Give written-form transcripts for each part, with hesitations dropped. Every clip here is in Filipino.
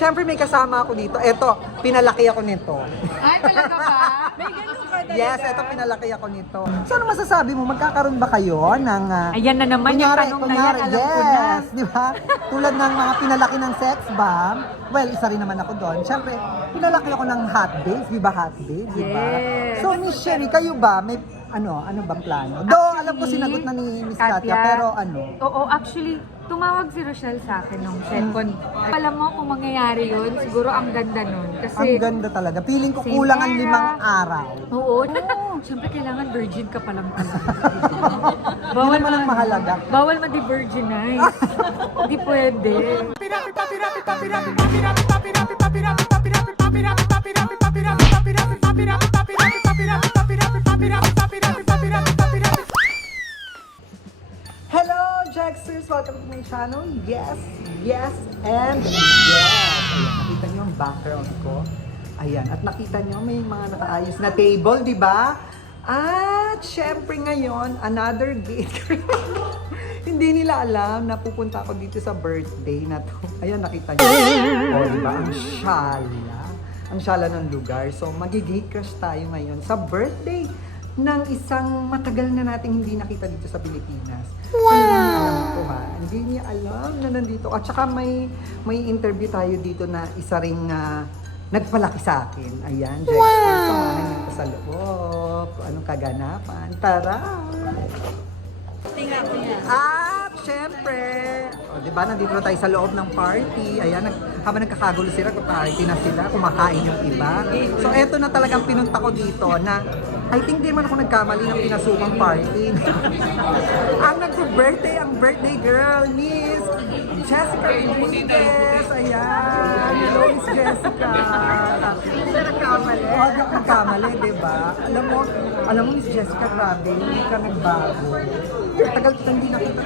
syempre may kasama ako dito. Eto, pinalaki ako nito. Ay, talaga ba? May ganun ka talaga? Yes, eto pinalaki ako nito. So ano masasabi mo? Magkakaroon ba kayo ng... Ayan na naman yung tanong na yan, alam ko na. yes, di ba? Tulad ng mga pinalaki ng sex bomb. Well, isa rin naman ako doon. Syempre, pinalaki ako ng hot babes. Di ba hot babes? Di ba? Yes. So Miss Sherry, kayo ba? May ano bang plano? Though, alam ko sinagot na ni Miss Katia, pero ano? Oo, actually, tumawag si Rochelle sa akin nung second. Alam mo kung mangyayari yun, siguro ang ganda nun. Ang Kasi, ganda talaga. Feeling ko Same kulang ang era. 5 araw. oo, siyempre kailangan virgin ka pa lang pala. Yun naman ang mahalaga. Bawal ma-de-virginize. Hindi pwede. Hello, Jaxers! Welcome to my channel. Yes, yes, and yes! Ayan, nakita niyo ang background ko. Ayan, at nakita niyo may mga nakaayos na table, di ba? At syempre ngayon, another gate. Hindi nila alam na pupunta ako dito sa birthday na to. Ayan, nakita niyo. O, di ba? Ang syala. Ang syala ng lugar. So, magigate crush tayo ngayon sa birthday ng isang matagal na nating hindi nakita dito sa Pilipinas. Wow! Hindi niya alam ito ha. Hindi niya alam na nandito. At saka may interview tayo dito na isa ring nagpalaki sa akin. Ayan, Jack. Wow! Samahan niyo ko sa loob. Anong kaganapan? Tara! Tingnan ko yan. At syempre, di ba nandito na tayo sa loob ng party. Ayan, habang nagkakagulo sila, party na sila, kumakain yung iba. So eto na talagang pinunta ko dito na I think di man ako nagkamali ng pinasukang party. Ang nag-birthday, ang birthday girl, Miss Jessica Rodriguez. Ayan, hello Miss Jessica. Hindi na nagkamali. Oo, di ako nagkamali, di ba? Alam mo Miss Jessica, grabe, hindi ka nagbago. Tagal ko siya hindi nakita.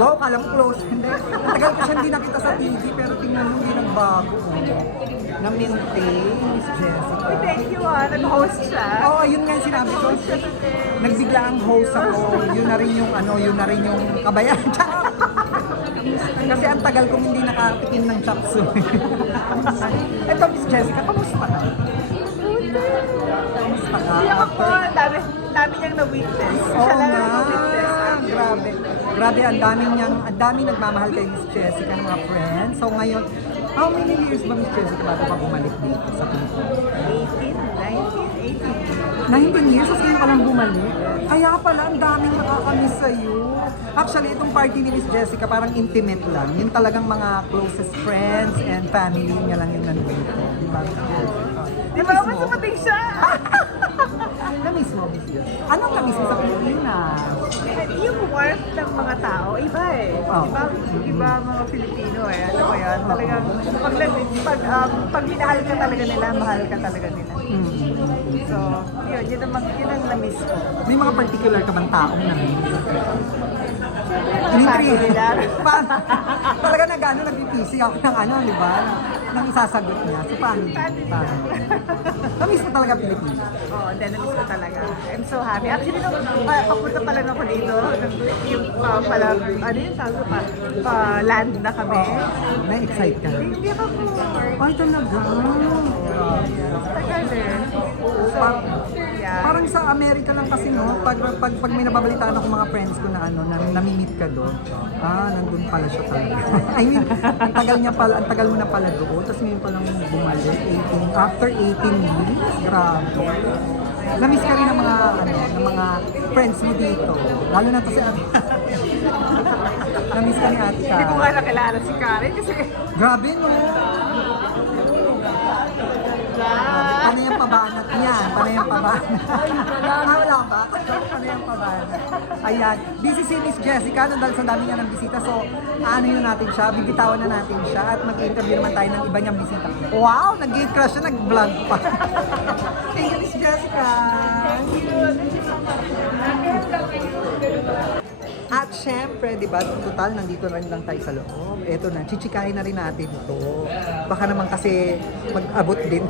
Wow, kala mo close. Hindi. Tagal ko siya hindi nakita sa TV, pero tingnan mo hindi nagbago. Na-maintain, Miss Jessica. Thank you nag-host siya. Oo, yun nga yung sinabi ko. Nagbigla ang host ako. Yun na rin yung kabayan. Kasi ang tagal kong hindi nakatikim ng chop suey. Ito, Miss Jessica, kamusta ka? Kamusta ka? Iyak ako, dami niyang na-witness. Oo Siya lang nga, ang na-witness. grabe. Grabe, ang daming nagmamahal kay Miss Jessica ng mga friends. So ngayon, how many years ba Miss Jessica bago pa bumalik dito sa Pilipinas? 19 years, tapos ngayon ka lang bumalik. Kaya pala, ang daming nakakamiss sa'yo. Actually, itong party ni Miss Jessica parang intimate lang. Yung talagang mga closest friends and family niya lang yung nandito. Di ba, Miss Jessica? Di ba? Mas sumating siya. Na-miss mo, Miss Jessica? Anong na-miss mo sa Pilipinas? Yung warmth ng mga tao, iba eh. Oh. Iba mga Filipino eh. Alam mo yan, talagang pag minahal ka talaga nila, mahal ka talaga nila. So, yun ang na-miss ko. May mga particular ka bang taong na-miss? Family nila. Talaga nag-PC ako ng di ba? Nang isasagot niya. So, paano? Na-miss mo talaga Pilipinas? Oo, na-miss ko talaga. I'm so happy. Actually, nung papunta pa lang ako dito, yung land na kami. Na-excite ka? Hindi ako Ay, talaga? tagal eh. So, yeah. Parang sa Amerika lang kasi no, pag may nababalitaan ako mga friends ko na nami-meet ka doon. Nandun pala siya talaga. I mean, ang tagal mo na pala doon, tapos ngayon pa lang bumalik, after 18 years, grabe. Na-miss ka rin ng mga friends mo dito. Lalo na to si Ate. Na-miss ka ni Ate Ka. Hindi ko nga nakilala si Karen kasi Grabe no. Panayang pabanat yan. Panayang pabanat. Wala ba? Panayang pabanat. Ayan. Busy si Miss Jessica dahil sa dami niya ng bisita. So, natin siya. Bibitawan na natin siya. At mag-interview naman tayo ng iba niyang bisita. Wow! Nag-gate crush siya. Nag-vlog pa. Thank you, Miss Jessica. Thank you. At syempre, di ba, total, nandito rin lang tayo sa loob. Eto na, chichikahin na rin natin ito. Baka naman kasi mag-abot din.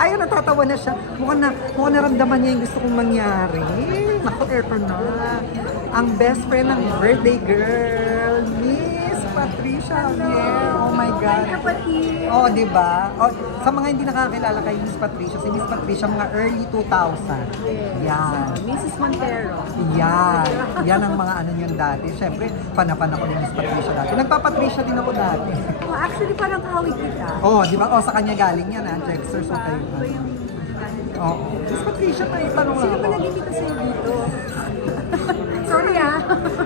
Ayun, natatawa na siya. Mukhang naramdaman niya yung gusto kong mangyari. Naku, eto na. Ang best friend ng birthday girl, Miss Patricia Javier. Oh my God. Kapatid. Oh, di ba? Oh, sa mga hindi nakakilala kay Miss Patricia, si Miss Patricia mga early 2000. Yan. Mrs. Montero. Yan. Yan ang mga ano niyan dati. Siyempre, fan ako ni Miss Patricia dati. Nagpa-Patricia din ako dati. Oh, actually, parang kahawig kita. Oh, di ba? Oh, sa kanya galing yan, ha? Jexter, so kayo. Ito yung... Oh, Miss Patricia, may tanong Sino ako. ba nagkikita sa'yo dito? Sorry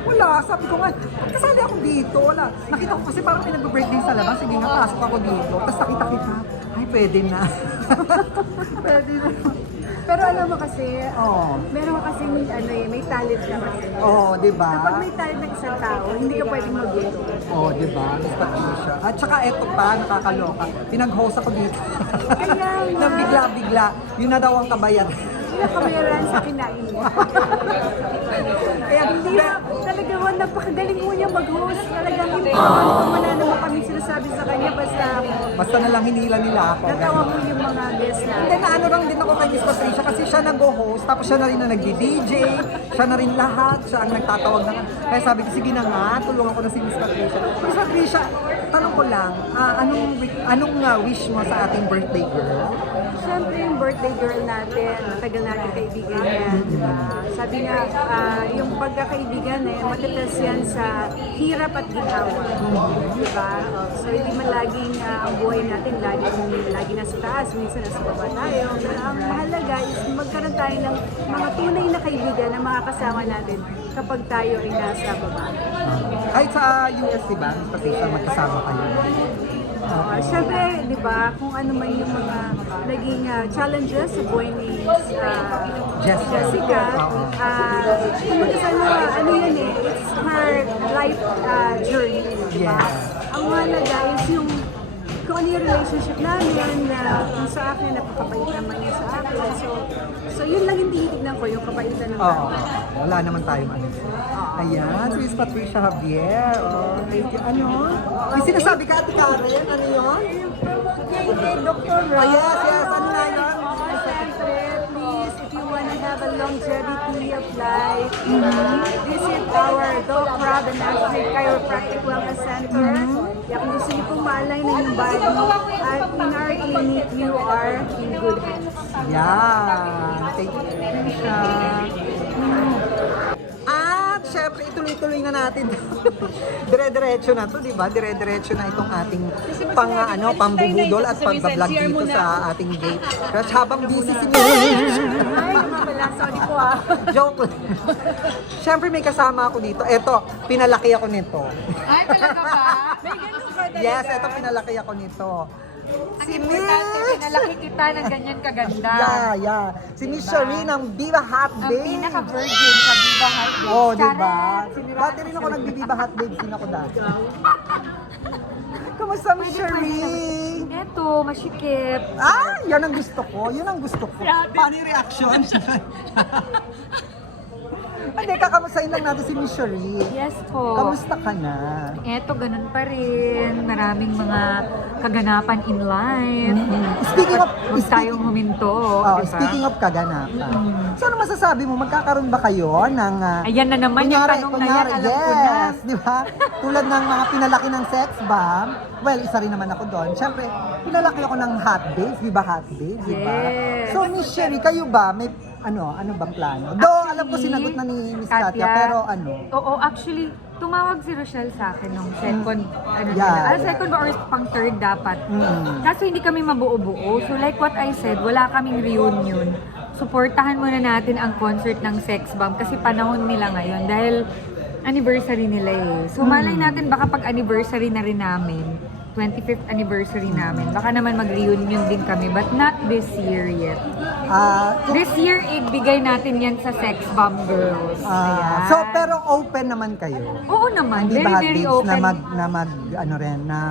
Wala, sabi ko nga, kasali ako dito, wala. Nakita ko kasi parang may nag-birthday sa labas, sige nga, pasok ako dito. Tapos nakita kita, ay pwede na. Pwede na. Pero alam mo kasi, Oo. meron ka kasi may talent ka kasi. Oo, di ba? Kapag may talent ng isang tao, hindi ka pwedeng magulo. Oo, di ba? Miss Patricia. At saka eto pa, nakakaloka. Pinag-host ako dito. Kaya nga. Nang bigla-bigla, yun na daw ang kabayan. Sila kameran sa kinain mo. Kaya hindi na, talaga mo, napakagaling mo niya mag-host. Talagang hindi wala naman kami sinasabi sa kanya, basta Basta na lang hinila nila ako. natawa mo yung mga guests na. Hindi, naano lang din ako kay Miss Patricia kasi siya nag-host, tapos siya na rin na nag-DJ, siya na rin lahat, siya ang nagtatawag na. Kaya sabi ko, sige na nga, tulungan ko na si Miss Patricia. Miss Patricia, tanong ko lang, anong wish mo sa ating birthday girl? Siyempre yung birthday girl natin, matagal natin kaibigan yan, di ba? Sabi nga, yung pagkakaibigan matitas yan sa hirap at ginawa, di ba? So hindi man laging ang buhay natin, lagi nasa taas, minsan nasa baba tayo. Pero ang mahalaga is magkaroon tayo ng mga tunay na kaibigan na makakasama natin kapag tayo ay nasa baba. Kahit sa US, diba, Miss Patricia, magkasama kayo. Siyempre, di ba, kung ano man yung mga naging challenges sa buhay ni Jessica, ano yun it's her life journey, di ba? Yes. Ang mahalaga is yung kung ano yung relationship namin, na yung sa akin, napakabait naman niya sa akin. So yun lang yung tinitignan ko, yung kabaitan ng Oo, wala naman tayong ano. Ayan, si Miss Patricia Javier. Oh, thank you. Ano? May sinasabi ka, Ate Karen? Ano yun? Kay Dr. Oh, yes, yes. Ano na yun? Siyempre, please, if you wanna have a longevity of life, visit our Doc Rob and Ashley Chiropractic Wellness Center. Kaya kung gusto niyo pong maalay na yung body, at in our clinic, you are in good hands. Yan. Thank you, Patricia. At syempre, ituloy-tuloy na natin. Dire-diretso na to, di ba? Dire-diretso na itong ating pambubudol at pagbablog dito sa ating gate. Kasi habang busy si Miss Ay, wala, sorry po Joke lang. Siyempre may kasama ako dito. Eto, pinalaki ako nito. Ay, talaga ba? May ganun ba talaga? Yes, eto pinalaki ako nito. Ang importante, pinalaki kita ng ganyan kaganda. Yeah. Si Miss Shereen ng Viva Hot Ang Babe. pinaka-virgin sa Viva Hot Babes. Oh, di ba? Charet! Dati rin ako nagbi-Viva Hot Babe. Sin ako dati. Kamusta, Miss Shereen? Eto, masikip. Ah, yan ang gusto ko. Yun ang gusto ko. Paano yung reaction? Hindi, kakamustahin lang natin si Miss Shereen. Yes po. Kamusta ka na? Eto, ganun pa rin. Maraming mga kaganapan in life. Speaking of- Huwag tayong huminto, Oh, di ba? speaking of kaganapan. So, ano masasabi mo? Magkakaroon ba kayo ng... Ayan na naman yung tanong na yan, alam ko na. yes, di ba? Tulad ng mga pinalaki ng sex bomb. Well, isa rin naman ako doon. Siyempre, pinalaki ako ng hot babes, Viva Hot Babes, di ba? Yes. So, Miss Sherry, kayo ba? May ano bang plano? Do, alam ko sinagot na ni Miss Katia, pero ano? Oo, actually, tumawag si Rochelle sa akin nung second, Yeah. second ba or pang third dapat. Mm. Kaso hindi kami mabuo-buo. So like what I said, wala kaming reunion. Suportahan muna natin ang concert ng Sex Bomb kasi panahon nila ngayon dahil anniversary nila eh. So malay natin baka pag anniversary na rin namin, 25th anniversary namin, baka naman mag-reunion din kami but not this year yet. This year, ibigay natin yan sa Sex Bomb Girls. Ayan. So, pero open naman kayo. Oo naman, Hindi very ba hot very babes open. na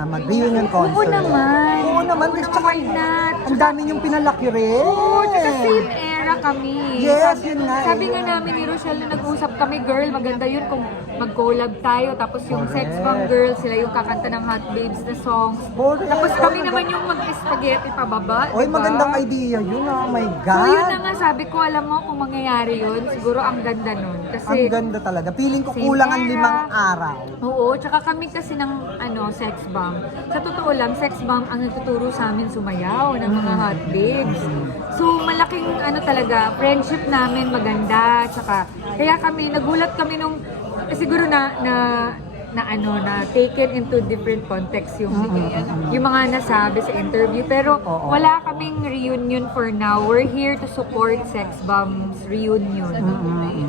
mag-reunion concert? Oo naman. Oo naman. Oo Tsaka, naman, not. ang dami yung pinalaki rin. Oo, tsaka same era era kami. Yes, yun nga eh. Sabi nga namin ni Rochelle na nag-usap kami, girl, maganda yun kung mag-collab tayo. Tapos yung Correct. Sex Bomb Girls, sila yung kakanta ng Hot Babes na songs. Correct. Tapos kami naman yung mag-spaghetti pababa. Oy, diba? magandang idea yun. Oh my So God. yun na nga, sabi ko, alam mo kung mangyayari yun, siguro ang ganda nun. Kasi, Ang ganda talaga. Feeling ko Same kulang ang era. 5 araw. oo, tsaka kami kasi ng Sex Bomb. Sa totoo lang, Sex Bomb ang nagtuturo sa amin sumayaw ng mga hot babes. So malaking talaga, friendship namin maganda. Tsaka, kaya kami, nagulat kami nung, siguro na taken into different context yung mga nasabi sa interview. Pero Oo. wala kaming reunion for now. We're here to support Sex Bomb's reunion.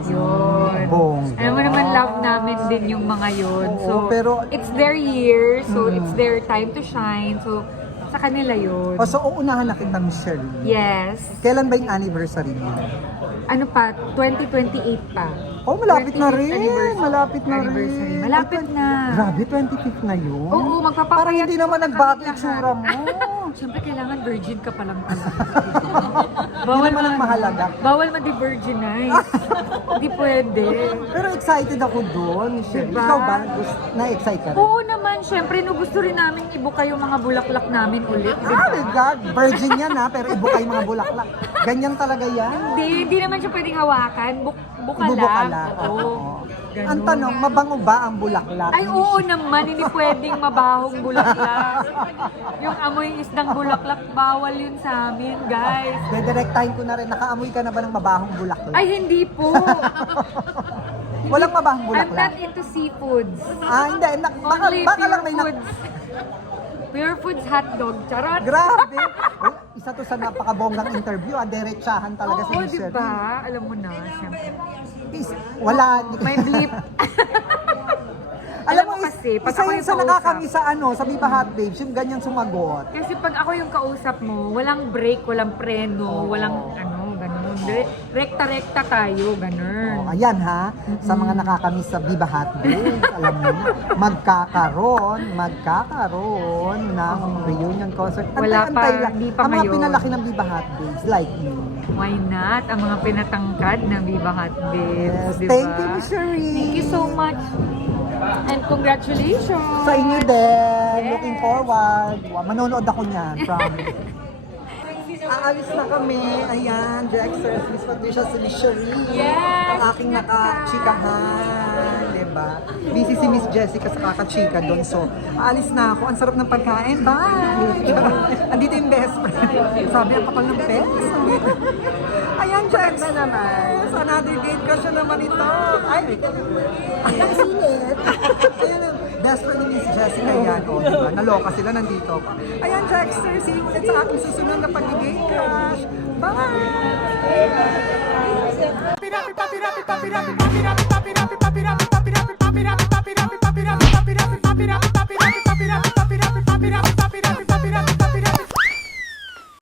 Yun. Bongga. Alam mo naman, love namin din yung mga yun. Oo, So, pero- it's their year. So, it's their time to shine. So, sa kanila yun. O, so, uunahan na kita, Miss Shirley. Yes. Kailan ba yung anniversary niyo? Ano pa? 2028 pa. Oh, malapit na 25th rin. anniversary. Malapit na Anniversary. rin. Malapit na. Grabe, 25th na yun. Oo, magpapapayat. Parang hindi naman nagbago kami yung tsura mo. Siyempre, kailangan virgin ka pa lang pala. Yun naman ang mahalaga. Bawal ma-de-virginize. Hindi pwede. Pero excited ako doon, Miss Shirley. Diba? Ikaw ba? Na-excite ka rin? Oo naman, siyempre, no, gusto rin namin ibuka yung mga bulaklak namin ulit. Oh my God, virgin yan ha, pero ibuka yung mga bulaklak. Ganyan talaga yan. Hindi naman siya pwedeng hawakan. Buka Ibubuka lang. lang. Oo. Ang Ganun. tanong, mabango ba ang bulaklak? Ay, oo naman. Hindi pwedeng mabahong bulaklak. Yung amoy isdang bulaklak, bawal yun sa amin, guys. Dedirektahin ko na rin, nakaamoy ka na ba ng mabahong bulaklak? Ay, hindi po. Walang mabahong I'm bulaklak? not into seafoods. Hindi. Only Baka pure lang may foods. Pure foods hotdog. Charot. Grabe! Well, isa to sa napakabonggang interview, diretsahan talaga si Oo, Miss di Shirley. ba? Alam mo na, syempre. Wala. May blip. Alam mo, kasi, pag isa ako yun yung sa kausap. nakakami sa Viva Hot Babes, yung ganyang sumagot. Kasi pag ako yung kausap mo, walang break, walang preno, walang ganun. Rekta-rekta tayo, ganun. Oh, ayan ha, sa mga nakakamiss sa Viva Hot Babes, alam mo na, magkakaroon ng reunion concert. Wala pa, Antay-antay lang. hindi pa Ang mga ngayon. pinalaki ng Viva Hot Babes, like me. Why not? Ang mga pinatangkad ng Viva Hot Babes, Yes. di Thank ba? you, Miss Shirley. Thank you so much. And congratulations! Sa inyo din. Yes. Looking forward. Wow, manonood ako niyan, promise. Aalis na kami. Ayan, Dexter, Miss Patricia, si Miss Shirley. Yes! Ang aking nakachikahan. Diba? Busy si Miss Jessica sa kakachika doon. So, aalis na ako. Ang sarap ng pagkain. Bye! Andito yung best friend. Sabi, ang kapal ng pets. Ayan, Dexter naman. Sa another date ka siya naman ito. Ay, ang sinit. Ayan ang best friend ni Miss Jessica yan. O, diba? Naloka sila, nandito ako. Ayan, Dexter, see you ulit sa aking susunod na pag-gay crush. Bye!